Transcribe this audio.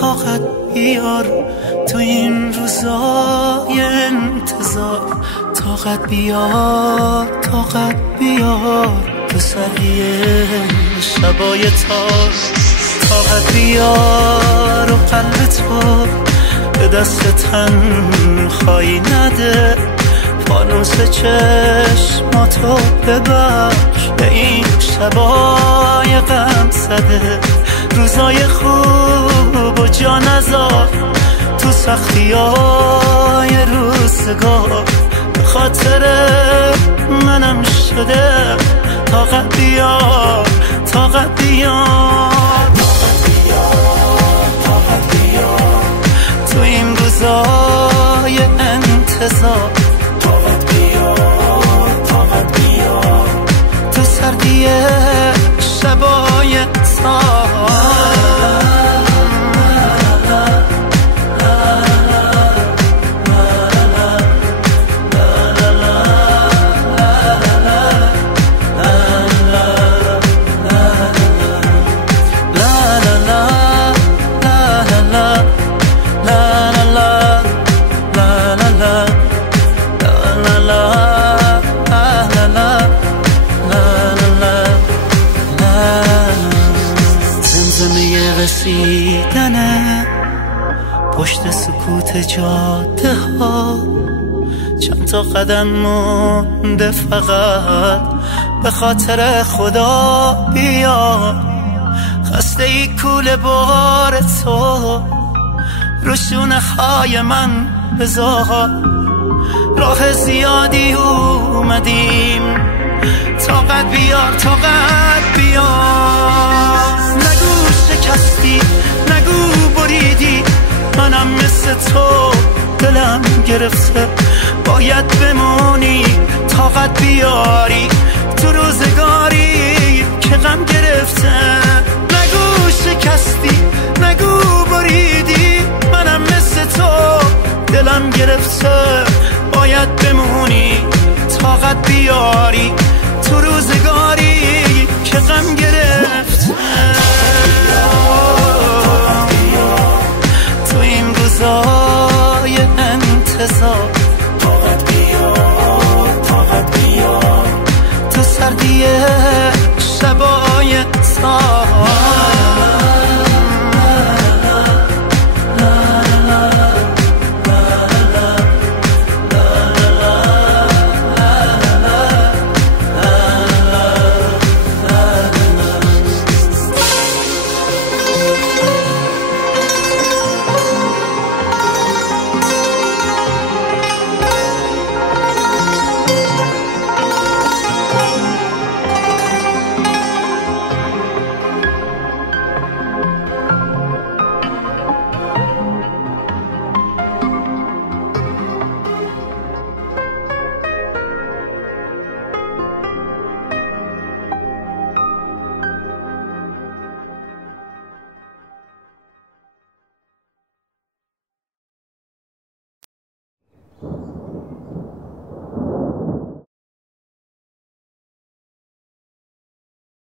طاقت بیار تو این روزای انتظار، طاقت بیار تو سریع شبای تار، طاقت بیار و قلب تو به دست تنهایی نده، فانوس چشماتو ببخش به این شبای غم زده، روزای خوب و جا نذار تو سختیای روزگار، به خاطر منم شده طاقت بیار تو این روزای انتظار، طاقت بیار تو سردی شبای رسیدنه پشت سکوت جاده ها، چند تا قدم مونده فقط به خاطر خدا بیار، خسته ای کوله بار تو رو شونه های من بذار، راه زیادی اومدیم طاقت بیار نگو شکستی نگو بریدی، منم مثل تو دلم گرفته باید بمونی، طاقت بیاری تو روزگاری که غم گرفته، نگو شکستی نگو بریدی، منم مثل تو دلم گرفته باید بمونی، طاقت بیاری تو روزگاری که غم گرفته، تو این روزای انتظار، طاقت بیار تو سردی شبای تار.